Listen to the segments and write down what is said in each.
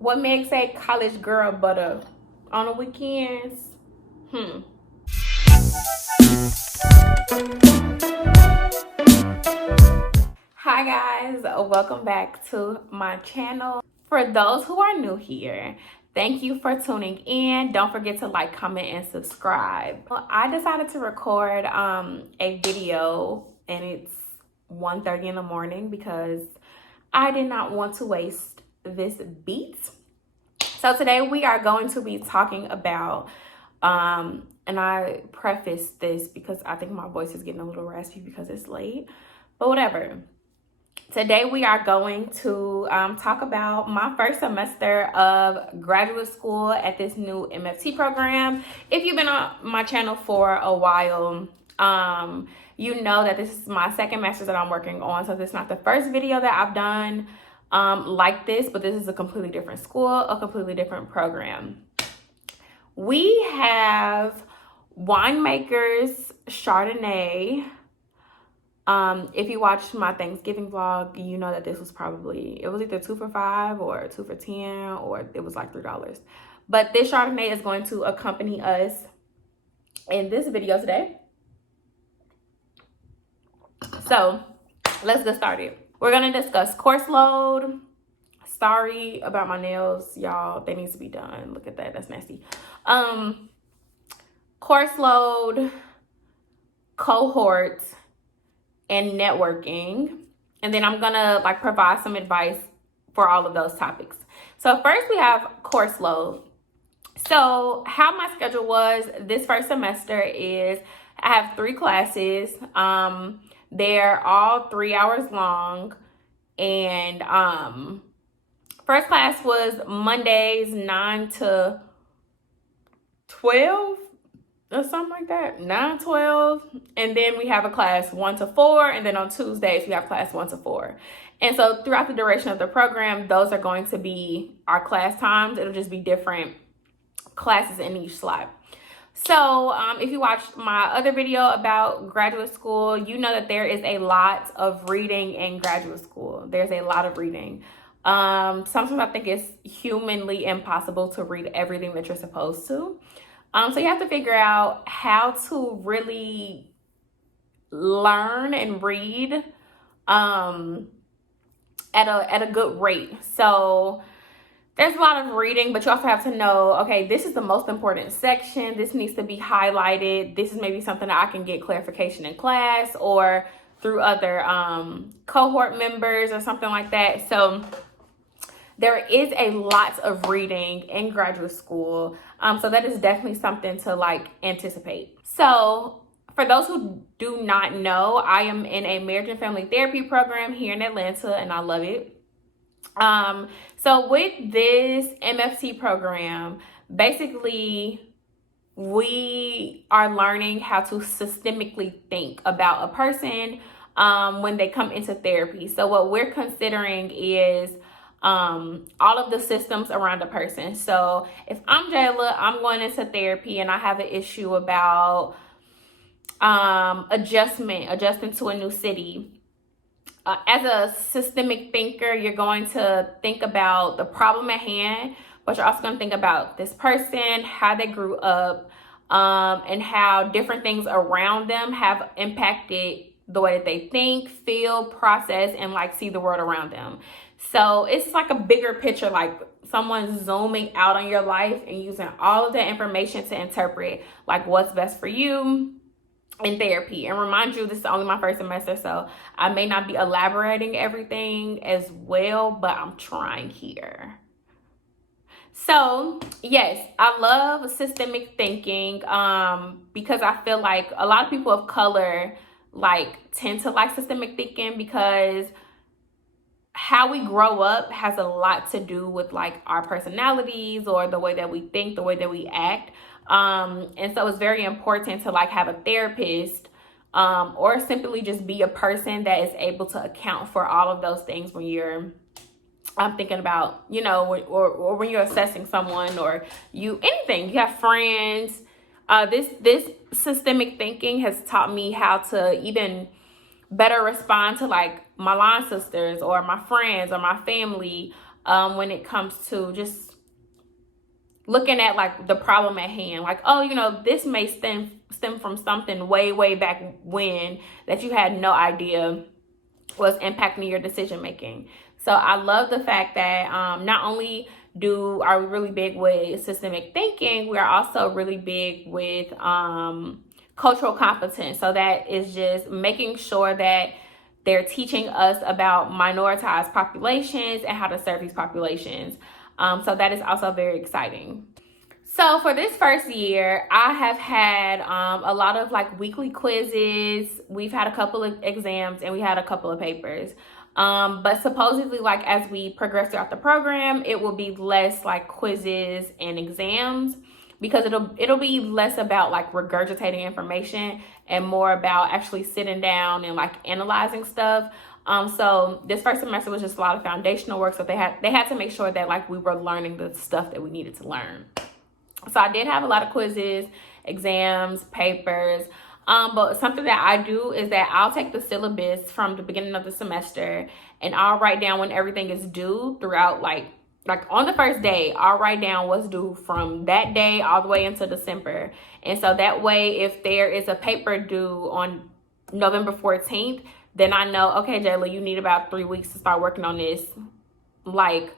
What makes a college girl butter on the weekends? Hi guys, welcome back to my channel. For those who are new here, thank you for tuning in. Don't forget to like, comment, and subscribe. I decided to record a video and it's 1:30 in the morning because I did not want to waste this beat. So today we are going to be talking about and I preface this because I think my voice is getting a little raspy because it's late, but whatever. Today we are going to talk about my first semester of graduate school at this new MFT program. If you've been on my channel for a while, you know that this is my second master's that I'm working on. So this is not the first video that I've done like this, but this is a completely different school, a completely different program. We have winemakers Chardonnay. If you watched my Thanksgiving vlog, you know that this was probably, it was either 2 for $5 or 2 for $10, or it was like $3. But this Chardonnay is going to accompany us in this video today. So let's get started. We're going to discuss course load. Sorry about my nails, y'all. They need to be done. Look at that. That's nasty. Course load, cohort, and networking. And then I'm gonna provide some advice for all of those topics. So first we have course load. So how my schedule was this first semester is I have 3 classes. They're all 3 hours long. And first class was Mondays 9 to 12 or something like that, 9-12, and then we have a class 1 to 4, and then on Tuesdays we have class 1 to 4. And so throughout the duration of the program, those are going to be our class times. It'll just be different classes in each slot. So if you watched my other video about graduate school, you know that there is a lot of reading in graduate school. There's a lot of reading. Sometimes I think it's humanly impossible to read everything that you're supposed to. So you have to figure out how to really learn and read at a good rate. So there's a lot of reading, but you also have to know, okay, this is the most important section. This needs to be highlighted. This is maybe something that I can get clarification in class or through other cohort members or something like that. So there is a lot of reading in graduate school. So that is definitely something to anticipate. So for those who do not know, I am in a marriage and family therapy program here in Atlanta, and I love it. So with this MFT program, basically we are learning how to systemically think about a person when they come into therapy. So what we're considering is all of the systems around a person. So if I'm Jayla, I'm going into therapy and I have an issue about adjusting to a new city. As a systemic thinker, you're going to think about the problem at hand, but you're also going to think about this person, how they grew up, and how different things around them have impacted the way that they think, feel, process, and see the world around them. So it's like a bigger picture, like someone zooming out on your life and using all of that information to interpret what's best for you in therapy. And remind you, this is only my first semester, so I may not be elaborating everything as well, but I'm trying here. So yes, I love systemic thinking because I feel like a lot of people of color tend to like systemic thinking because how we grow up has a lot to do with our personalities or the way that we think, the way that we act. And so it's very important to have a therapist or simply just be a person that is able to account for all of those things when you're thinking about, or when you're assessing someone or anything. You have friends. This systemic thinking has taught me how to even better respond to my line sisters or my friends or my family when it comes to just looking at like the problem at hand. Like, oh, you know, this may stem from something way back when that you had no idea was impacting your decision making. So I love the fact that not only are we really big with systemic thinking, we are also really big with cultural competence. So that is just making sure that they're teaching us about minoritized populations and how to serve these populations. So that is also very exciting. So for this first year, I have had a lot of like weekly quizzes. We've had a couple of exams and we had a couple of papers. But supposedly, like as we progress throughout the program, it will be less like quizzes and exams, because it'll be less about like regurgitating information and more about actually sitting down and like analyzing stuff. So this first semester was just a lot of foundational work. So they had to make sure that like we were learning the stuff that we needed to learn. So I did have a lot of quizzes, exams, papers. But something that I do is that I'll take the syllabus from the beginning of the semester and I'll write down when everything is due throughout, like on the first day, I'll write down what's due from that day all the way into December. And so that way, if there is a paper due on November 14th, then I know, okay, Jayla, you need about 3 weeks to start working on this. Like,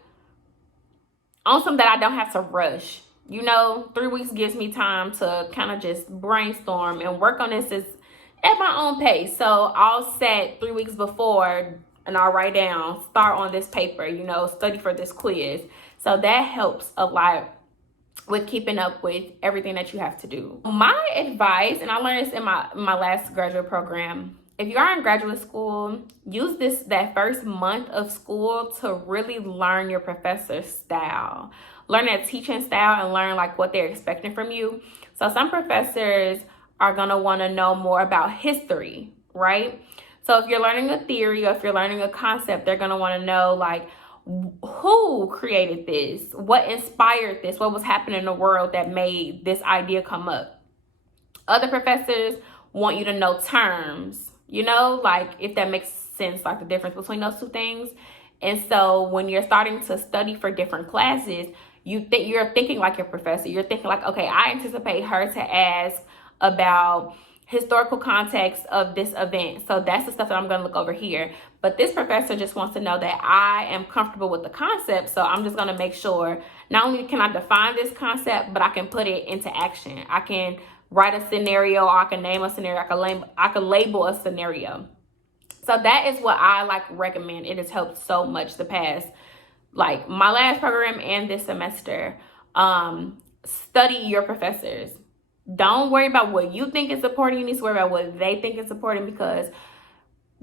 on something that I don't have to rush. You know, 3 weeks gives me time to kind of just brainstorm and work on this at my own pace. So I'll set 3 weeks before and I'll write down, start on this paper, you know, study for this quiz. So that helps a lot with keeping up with everything that you have to do. My advice, and I learned this in my last graduate program, if you are in graduate school, use that first month of school to really learn your professor's style. Learn that teaching style and learn like what they're expecting from you. So some professors are gonna wanna know more about history, right? So if you're learning a theory or if you're learning a concept, they're gonna wanna know like who created this, what inspired this, what was happening in the world that made this idea come up. Other professors want you to know terms, you know, like if that makes sense, like the difference between those two things. And so when you're starting to study for different classes, you're thinking like your professor. You're thinking like, okay, I anticipate her to ask about historical context of this event. So that's the stuff that I'm going to look over here. But this professor just wants to know that I am comfortable with the concept. So I'm just going to make sure not only can I define this concept, but I can put it into action. I can write a scenario, or I can name a scenario. I can label a scenario. So that is what I like recommend. It has helped so much the past, like my last program and this semester. Study your professors. Don't worry about what you think is important. You need to worry about what they think is important, because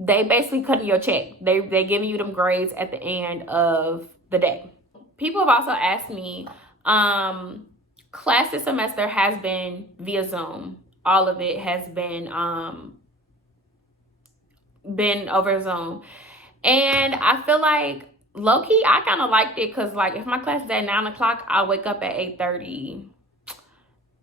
they basically cutting your check. They giving you them grades at the end of the day. People have also asked me, class this semester has been via Zoom. All of it has been over Zoom. And I feel like low-key, I kind of liked it, because like if my class is at 9 o'clock, I'll wake up at 8:30.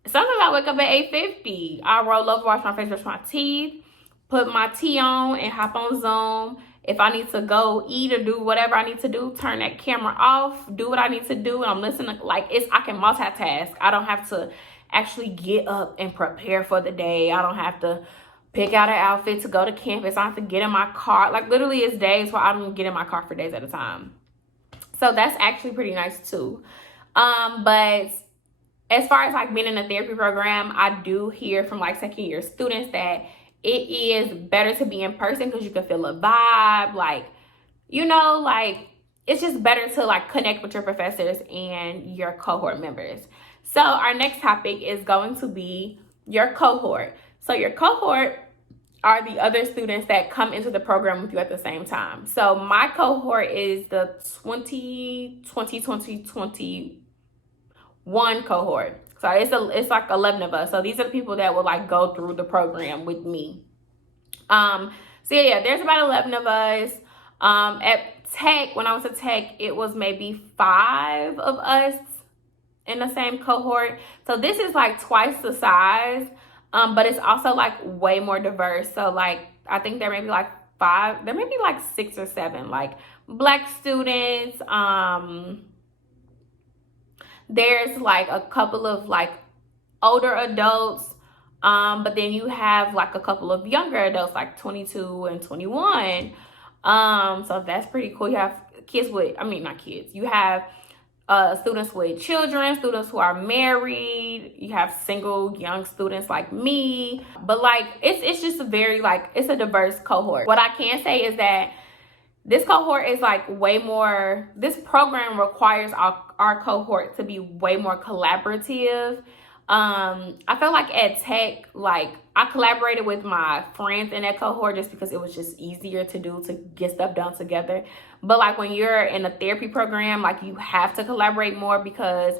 Sometimes I wake up at 8:50. I roll over, wash my face, brush my teeth, put my tea on, and hop on Zoom. If I need to go eat or do whatever I need to do, turn that camera off, do what I need to do, and I'm listening. Like I can multitask. I don't have to actually get up and prepare for the day. I don't have to pick out an outfit to go to campus. I don't have to get in my car. Like literally, it's days where I don't get in my car for days at a time. So that's actually pretty nice too. But as far as like being in a therapy program, I do hear from like second year students that it is better to be in person, because you can feel a vibe. Like, you know, like it's just better to like connect with your professors and your cohort members. So our next topic is going to be your cohort. So your cohort are the other students that come into the program with you at the same time. So my cohort is the 2021 cohort. So it's like 11 of us. So these are the people that will like go through the program with me. So yeah, there's about 11 of us. At Tech, when I was at Tech, it was maybe 5 of us in the same cohort. So this is like twice the size. But it's also like way more diverse. So like I think there may be like 5, there may be like 6 or 7 like Black students. There's like a couple of like older adults, but then you have like a couple of younger adults, like 22 and 21. So that's pretty cool. You have kids with, I mean, not kids, you have students with children, students who are married, you have single young students like me. But like it's just a very like, it's a diverse cohort. What I can say is that this cohort is like way more, this program requires our cohort to be way more collaborative. I feel like at Tech, like I collaborated with my friends in that cohort just because it was just easier to do, to get stuff done together. But like when you're in a therapy program, like you have to collaborate more because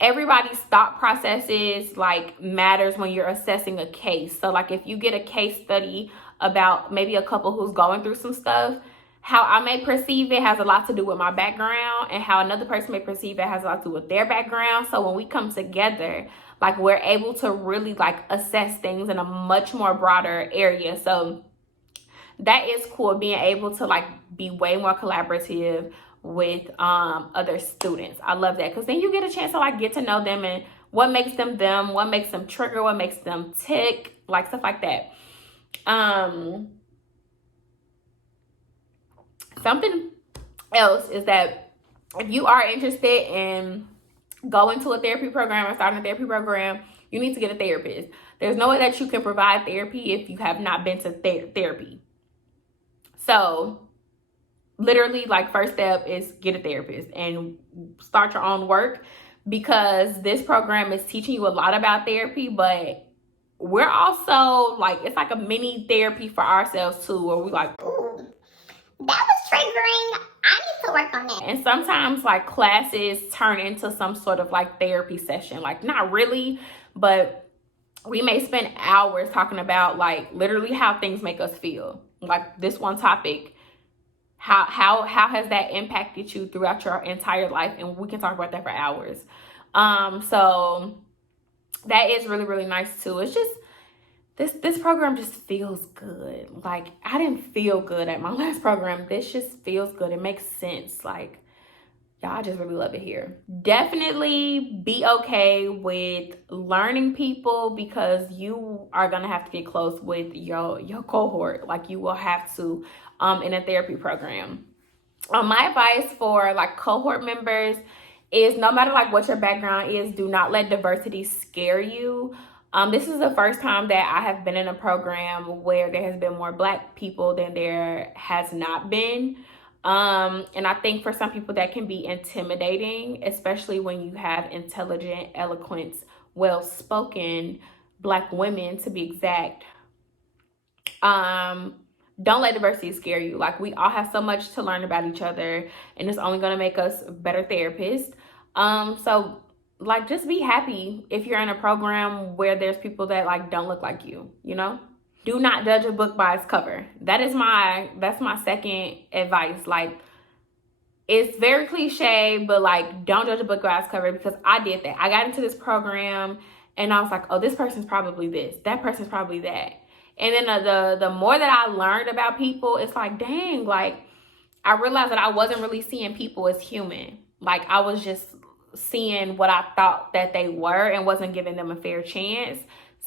everybody's thought processes like matters when you're assessing a case. So like if you get a case study about maybe a couple who's going through some stuff, how I may perceive it has a lot to do with my background, and how another person may perceive it has a lot to do with their background. So when we come together, like we're able to really like assess things in a much more broader area. So that is cool, being able to like be way more collaborative with other students. I love that, because then you get a chance to like get to know them and what makes them them, what makes them trigger, what makes them tick, like stuff like that. Something else is that if you are interested in going to a therapy program or starting a therapy program, you need to get a therapist. There's no way that you can provide therapy if you have not been to therapy. So literally, like, first step is get a therapist and start your own work, because this program is teaching you a lot about therapy, but we're also like, it's like a mini therapy for ourselves too, where we like, ooh, that was triggering, I need to work on that. And sometimes like classes turn into some sort of like therapy session, like not really, but we may spend hours talking about like literally how things make us feel. Like this one topic, how has that impacted you throughout your entire life? And we can talk about that for hours. So that is really, really nice too. It's just, this program just feels good. Like I didn't feel good at my last program. This just feels good. It makes sense. Like, y'all, I just really love it here. Definitely be okay with learning people, because you are gonna have to get close with your cohort. Like you will have to in a therapy program. My advice for like cohort members is, no matter like what your background is, do not let diversity scare you. This is the first time that I have been in a program where there has been more Black people than there has not been. And I think for some people that can be intimidating, especially when you have intelligent, eloquent, well-spoken Black women, to be exact. Don't let diversity scare you. Like we all have so much to learn about each other, and it's only going to make us better therapists. So like just be happy if you're in a program where there's people that like don't look like you, you know? Do not judge a book by its cover. That's my second advice. Like, it's very cliche, but like, don't judge a book by its cover, because I did that. I got into this program and I was like, oh, this person's probably this, that person's probably that. And then the more that I learned about people, it's like, dang, like I realized that I wasn't really seeing people as human. Like I was just seeing what I thought that they were and wasn't giving them a fair chance.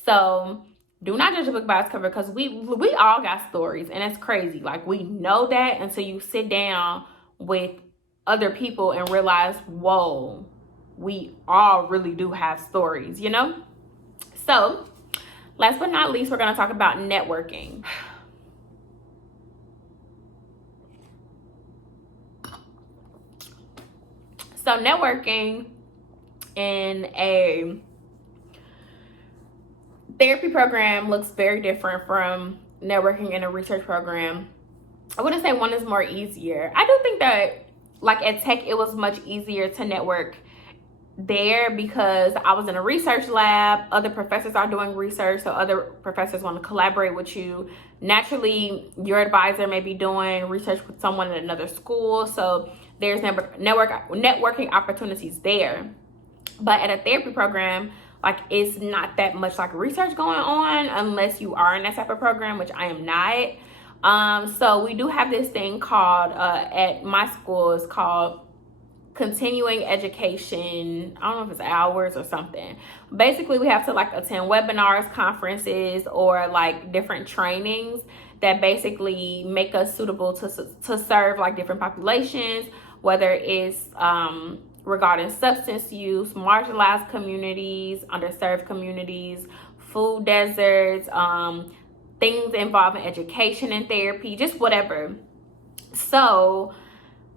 So do not judge a book by its cover, because we all got stories, and it's crazy. Like we know that until you sit down with other people and realize, whoa, we all really do have stories, you know? So last but not least, we're going to talk about networking. So networking in a therapy program looks very different from networking in a research program. I wouldn't say one is more easier. I do think that like at Tech, it was much easier to network there because I was in a research lab. Other professors are doing research, so other professors want to collaborate with you. Naturally, your advisor may be doing research with someone in another school, so there's networking opportunities there. But at a therapy program, like it's not that much like research going on unless you are in that type of program, which I am not. So we do have this thing called, at my school, it's called continuing education. I don't know if it's hours or something. Basically, we have to like attend webinars, conferences, or like different trainings that basically make us suitable to serve like different populations, whether it's regarding substance use, marginalized communities, underserved communities, food deserts, things involving education and therapy, just whatever. So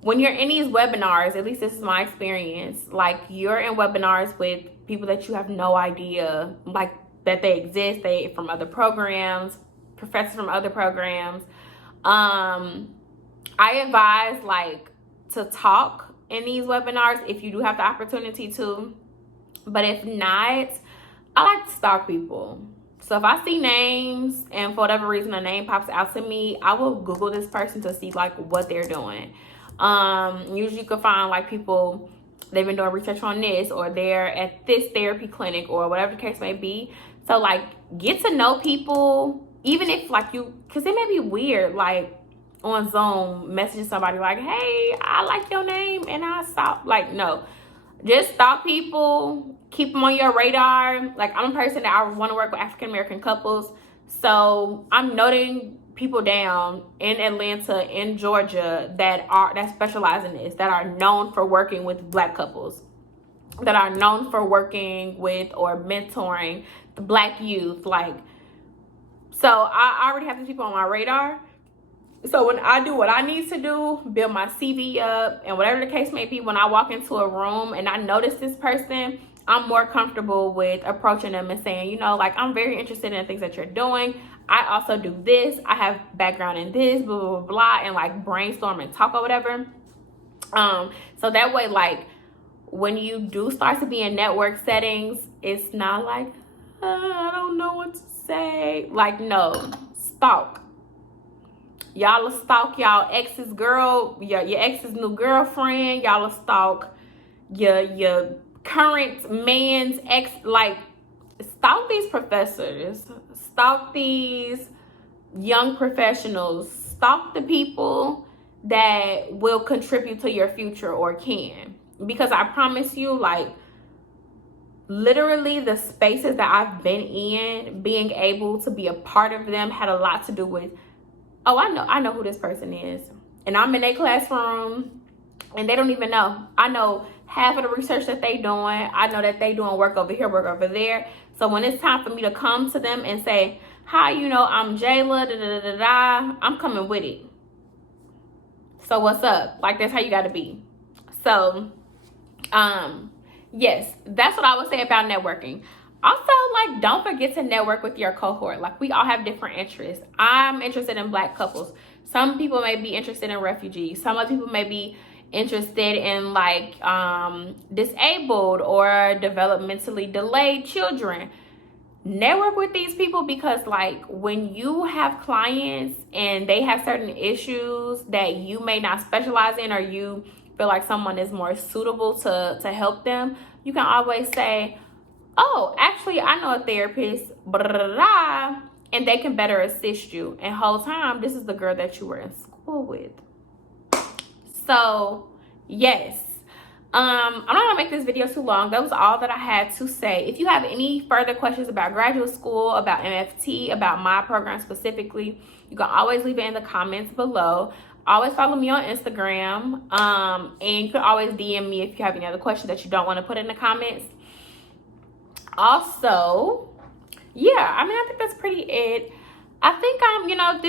when you're in these webinars, at least this is my experience, like you're in webinars with people that you have no idea like that they exist, they from other programs, professors from other programs. I advise like to talk in these webinars if you do have the opportunity to, but if not, I like to stalk people. So if I see names and for whatever reason a name pops out to me, I will Google this person to see like what they're doing. Usually you can find like people, they've been doing research on this, or they're at this therapy clinic, or whatever the case may be. So like get to know people, even if like you, because it may be weird like on Zoom messaging somebody like, hey, I like your name and I stop. Like, no, just stalk people, keep them on your radar. Like I'm a person that I want to work with African American couples, so I'm noting people down in Atlanta, in Georgia, that specialize in this, that are known for working with Black couples, that are known for working with or mentoring the Black youth. Like, so I already have these people on my radar. So when I do what I need to do, build my CV up and whatever the case may be, when I walk into a room and I notice this person, I'm more comfortable with approaching them and saying, you know, like, I'm very interested in the things that you're doing. I also do this. I have background in this, blah, blah, blah, blah, and like brainstorm and talk or whatever. So that way, like, when you do start to be in network settings, it's not like, I don't know what to say. Like, no, stalk. Y'all will stalk y'all ex's girl, your ex's new girlfriend. Y'all will stalk your current man's ex. Like, stalk these professors, stalk these young professionals, stalk the people that will contribute to your future or can. Because I promise you, like, literally the spaces that I've been in, being able to be a part of them had a lot to do with, oh, I know who this person is. And I'm in their classroom and they don't even know. I know half of the research that they doing. I know that they doing work over here, work over there. So when it's time for me to come to them and say, hi, you know, I'm Jayla, da da da da, I'm coming with it. So what's up? Like, that's how you gotta be. So, yes, that's what I would say about networking. Also, like, don't forget to network with your cohort. Like, we all have different interests. I'm interested in Black couples. Some people may be interested in refugees. Some other people may be interested in like disabled or developmentally delayed children. Network with these people, because like when you have clients and they have certain issues that you may not specialize in, or you feel like someone is more suitable to help them, you can always say, oh, actually, I know a therapist, blah, blah, blah, and they can better assist you. And whole time, this is the girl that you were in school with. So, yes. I'm not gonna make this video too long. That was all that I had to say. If you have any further questions about graduate school, about MFT, about my program specifically, you can always leave it in the comments below. Always follow me on Instagram. And you can always DM me if you have any other questions that you don't want to put in the comments. Also, yeah, I mean, I think that's pretty it. I think you know,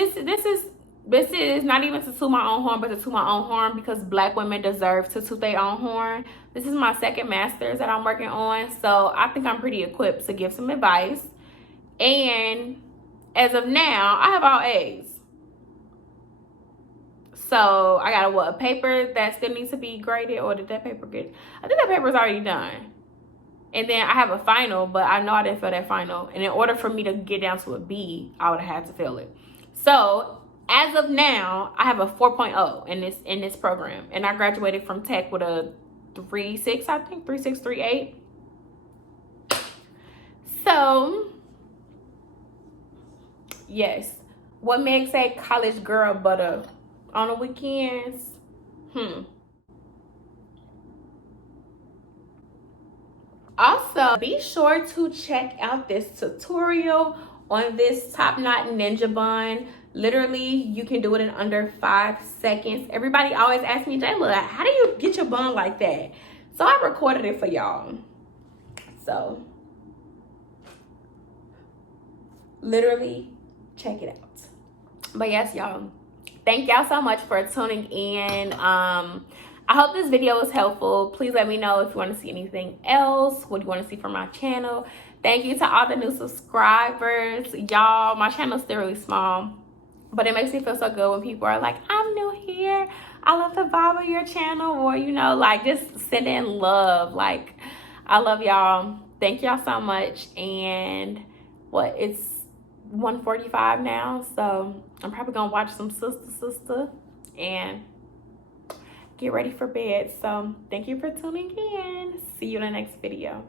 this is not even to toot my own horn, but to toot my own horn, because Black women deserve to toot their own horn. This is my second master's that I'm working on, so I think I'm pretty equipped to give some advice. And as of now, I have all A's. So I got a paper that still needs to be graded, or did that paper get? I think that paper's already done. And then I have a final, but I know I didn't fail that final. And in order for me to get down to a B, I would have had to fail it. So as of now, I have a 4.0 in this program. And I graduated from Tech with a 3.6, I think, 3.6, 3.8. So, yes. What Meg say, college girl, but on the weekends, Also, be sure to check out this tutorial on this top knot ninja bun. Literally, you can do it in under 5 seconds. Everybody always asks me, Jayla, how do you get your bun like that? So I recorded it for y'all. So literally, check it out. But yes, y'all, thank y'all so much for tuning in. I hope this video was helpful. Please let me know if you want to see anything else. What do you want to see from my channel? Thank you to all the new subscribers. Y'all, my channel is still really small, but it makes me feel so good when people are like, I'm new here. I love the vibe of your channel. Or, you know, like just send in love. Like, I love y'all. Thank y'all so much. And it's 1:45 now. So I'm probably going to watch some Sister and get ready for bed. So thank you for tuning in. See you in the next video.